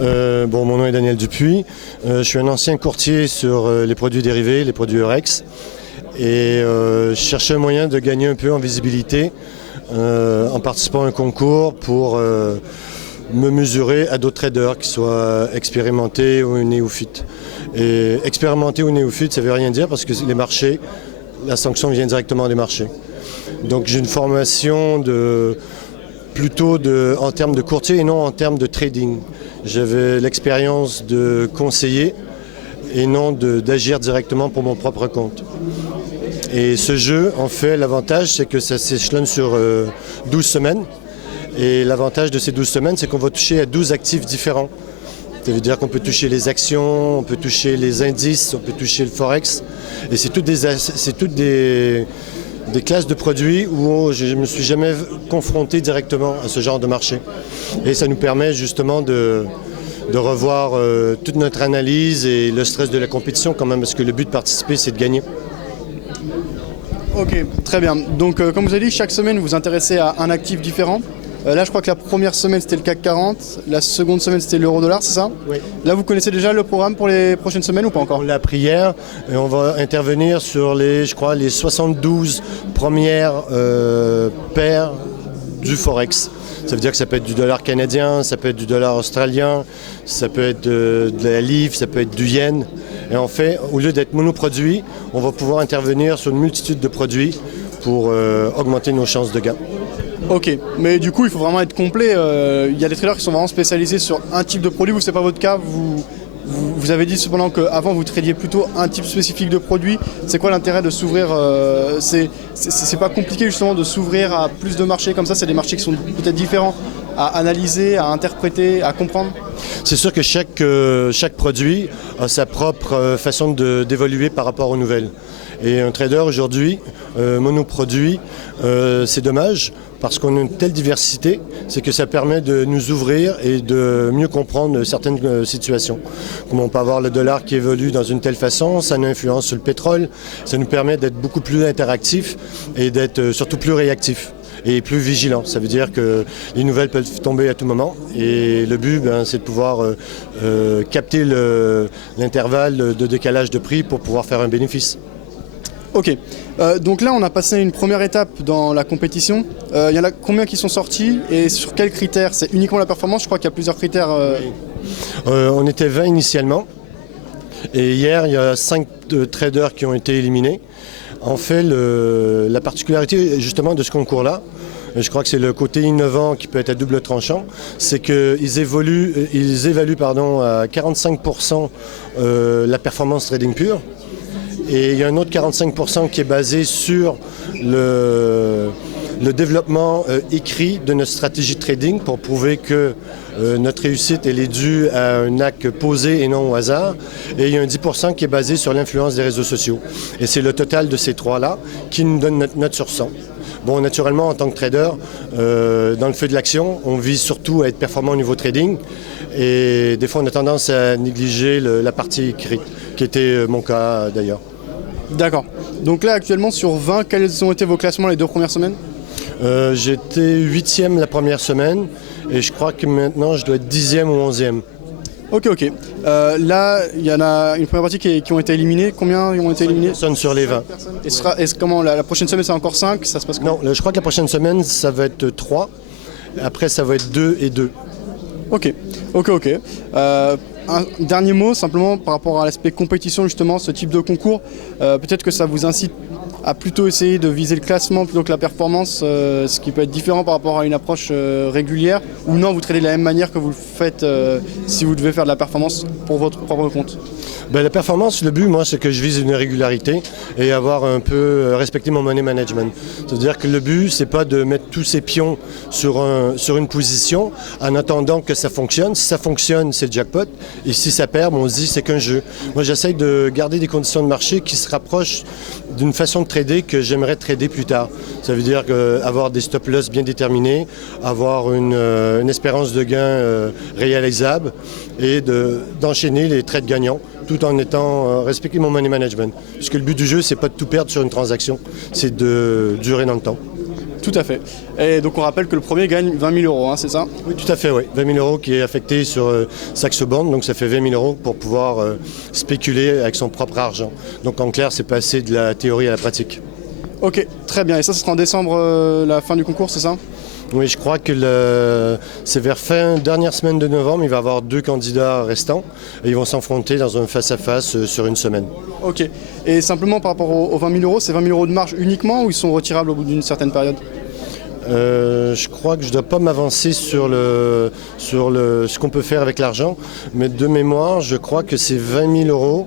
Mon nom est Daniel Dupuis. Je suis un ancien courtier sur les produits dérivés, les produits Eurex. Et je cherchais un moyen de gagner un peu en visibilité en participant à un concours pour me mesurer à d'autres traders qui soient expérimentés ou néophytes. Et expérimentés ou néophytes, ça ne veut rien dire parce que les marchés, la sanction vient directement des marchés. Donc j'ai une formation plutôt en termes de courtier et non en termes de trading. J'avais l'expérience de conseiller et non d'agir directement pour mon propre compte. Et ce jeu, en fait, l'avantage, c'est que ça s'échelonne sur 12 semaines. Et l'avantage de ces 12 semaines, c'est qu'on va toucher à 12 actifs différents. Ça veut dire qu'on peut toucher les actions, on peut toucher les indices, on peut toucher le forex. Et c'est toutes des classes de produits où je ne me suis jamais confronté directement à ce genre de marché. Et ça nous permet justement de revoir toute notre analyse et le stress de la compétition quand même, parce que le but de participer, c'est de gagner. Ok, très bien. Donc comme vous avez dit, chaque semaine, vous vous intéressez à un actif différent. Là, je crois que la première semaine, c'était le CAC 40. La seconde semaine, c'était l'euro-dollar, c'est ça? Oui. Là, vous connaissez déjà le programme pour les prochaines semaines ou pas encore? On l'a appris hier et on va intervenir sur les 72 premières paires du Forex. Ça veut dire que ça peut être du dollar canadien, ça peut être du dollar australien, ça peut être de la livre, ça peut être du yen. Et en fait, au lieu d'être monoproduit, on va pouvoir intervenir sur une multitude de produits pour augmenter nos chances de gain. Ok, mais du coup, il faut vraiment être complet. Il y a des traders qui sont vraiment spécialisés sur un type de produit. Vous, c'est pas votre cas. Vous avez dit cependant qu'avant, vous tradiez plutôt un type spécifique de produit. C'est quoi l'intérêt de s'ouvrir c'est pas compliqué justement de s'ouvrir à plus de marchés comme ça? C'est des marchés qui sont peut-être différents à analyser, à interpréter, à comprendre? C'est sûr que chaque produit a sa propre façon d'évoluer par rapport aux nouvelles. Et un trader aujourd'hui, monoproduit, c'est dommage parce qu'on a une telle diversité, c'est que ça permet de nous ouvrir et de mieux comprendre certaines situations. Comme on peut avoir le dollar qui évolue dans une telle façon, ça a une influence sur le pétrole, ça nous permet d'être beaucoup plus interactifs et d'être surtout plus réactifs et plus vigilants. Ça veut dire que les nouvelles peuvent tomber à tout moment et le but, c'est de pouvoir capter l'intervalle de décalage de prix pour pouvoir faire un bénéfice. Ok, donc là on a passé une première étape dans la compétition. Il y en a combien qui sont sortis et sur quels critères? C'est uniquement la performance? Je crois qu'il y a plusieurs critères. Oui. On était 20 initialement et hier il y a 5 traders qui ont été éliminés. En fait, la particularité justement de ce concours-là, je crois que c'est le côté innovant qui peut être à double tranchant, c'est qu'ils évaluent à 45% la performance trading pure. Et il y a un autre 45% qui est basé sur le développement écrit de notre stratégie de trading pour prouver que notre réussite elle est due à un acte posé et non au hasard. Et il y a un 10% qui est basé sur l'influence des réseaux sociaux. Et c'est le total de ces trois-là qui nous donne notre note sur 100. Bon, naturellement, en tant que trader, dans le feu de l'action, on vise surtout à être performant au niveau trading. Et des fois, on a tendance à négliger la partie écrite, qui était mon cas d'ailleurs. D'accord. Donc là, actuellement, sur 20, quels ont été vos classements les 2 premières semaines? J'étais 8e la première semaine et je crois que maintenant, je dois être 10e ou 11e. Ok. Là, il y en a une première partie qui ont été éliminées. Combien ont été éliminés? 5 personnes sur les 20. Et comment la prochaine semaine, c'est encore 5? Ça se passe comment? Non, je crois que la prochaine semaine, ça va être 3. Après, ça va être 2 et 2. Ok. Un dernier mot, simplement, par rapport à l'aspect compétition, justement, ce type de concours. Peut-être que ça vous incite à plutôt essayer de viser le classement plutôt que la performance, ce qui peut être différent par rapport à une approche régulière. Ou non, vous tradez de la même manière que vous le faites si vous devez faire de la performance pour votre propre compte? La performance, le but, moi, c'est que je vise une régularité et avoir un peu respecté mon money management. C'est-à-dire que le but, c'est pas de mettre tous ses pions sur une position en attendant que ça fonctionne. Si ça fonctionne, c'est le jackpot. Et si ça perd, on se dit c'est qu'un jeu. Moi, j'essaye de garder des conditions de marché qui se rapprochent d'une façon de trader que j'aimerais trader plus tard. Ça veut dire avoir des stop-loss bien déterminés, avoir une espérance de gain réalisable et d'enchaîner les trades gagnants tout en étant respecter mon money management. Puisque le but du jeu, c'est pas de tout perdre sur une transaction, c'est de durer dans le temps. Tout à fait. Et donc on rappelle que le premier gagne 20 000 €, hein, c'est ça? Oui, tout à fait, oui. 20 000 € qui est affecté sur Saxo Bank, donc ça fait 20 000 € pour pouvoir spéculer avec son propre argent. Donc en clair, c'est passer de la théorie à la pratique. Ok, très bien. Et ça, ce sera en décembre, la fin du concours, c'est ça? Oui, je crois que c'est vers dernière semaine de novembre, il va y avoir 2 candidats restants et ils vont s'affronter dans un face-à-face sur une semaine. Ok. Et simplement par rapport aux 20 000 €, c'est 20 000 € de marge uniquement ou ils sont retirables au bout d'une certaine période? Je crois que je ne dois pas m'avancer sur ce qu'on peut faire avec l'argent, mais de mémoire, je crois que c'est 20 000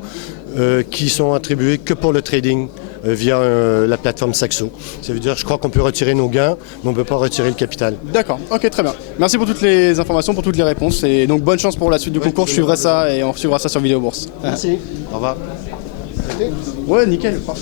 € qui sont attribués que pour le trading via la plateforme Saxo. Ça veut dire, je crois qu'on peut retirer nos gains, mais on ne peut pas retirer le capital. D'accord, ok, très bien. Merci pour toutes les informations, pour toutes les réponses. Et donc bonne chance pour la suite du concours, je suivrai ça et on suivra ça sur Vidéo Bourse. Merci. Au revoir. Ouais, nickel.